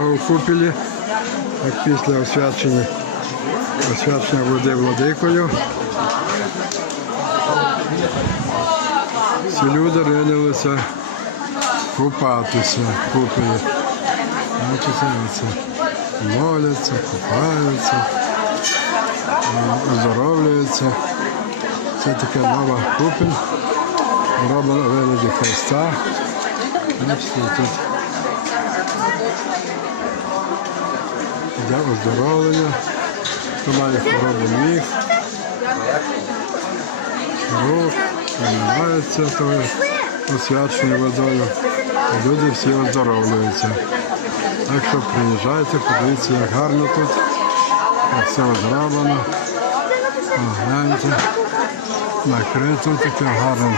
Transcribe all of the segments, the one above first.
в як після освячення, освячення води владикою. Всі люди ринулися купатися. Бачите, моляться, купаються, оздоровлюються. Це така нова купель, роблена вигляді Христа. Тут для оздоровлення, має хвороби ніг, рук, займаються тою освяченою водою. Люди всі оздоровлюються. Так що приїжджайте, подивіться, як гарно тут, все зроблено. Гляньте, накрито таким гарним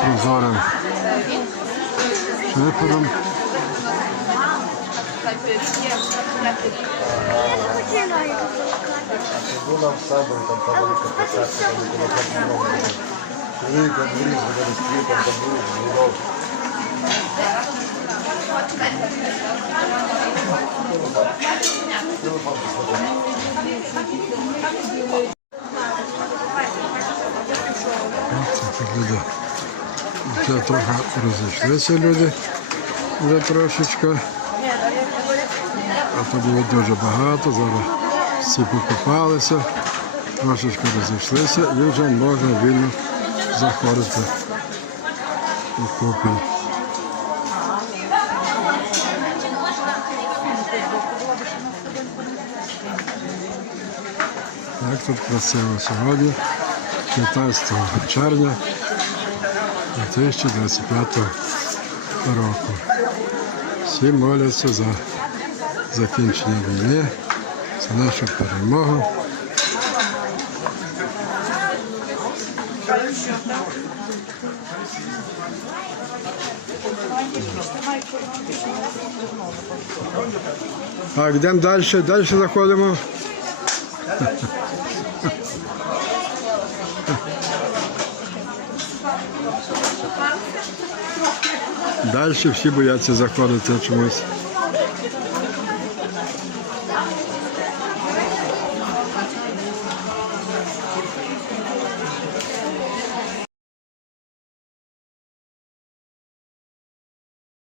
прозорим шифером. Була в таборі, там та посадка, там було. Чоловік обріз, вони з квітом, там був, згоров. Так люди. Вже трохи розійшлися люди. Вже трошечки. А то було дуже багато. Зараз всі покупалися, трошечки розійшлися і вже можна вільно заходити у купіль. Так тут красиво сьогодні, 15 червня 2025 року. Всі моляться за закінчення війни, за нашу перемогу. Так, йдемо далі, далі заходимо. Далі всі бояться заходити чомусь.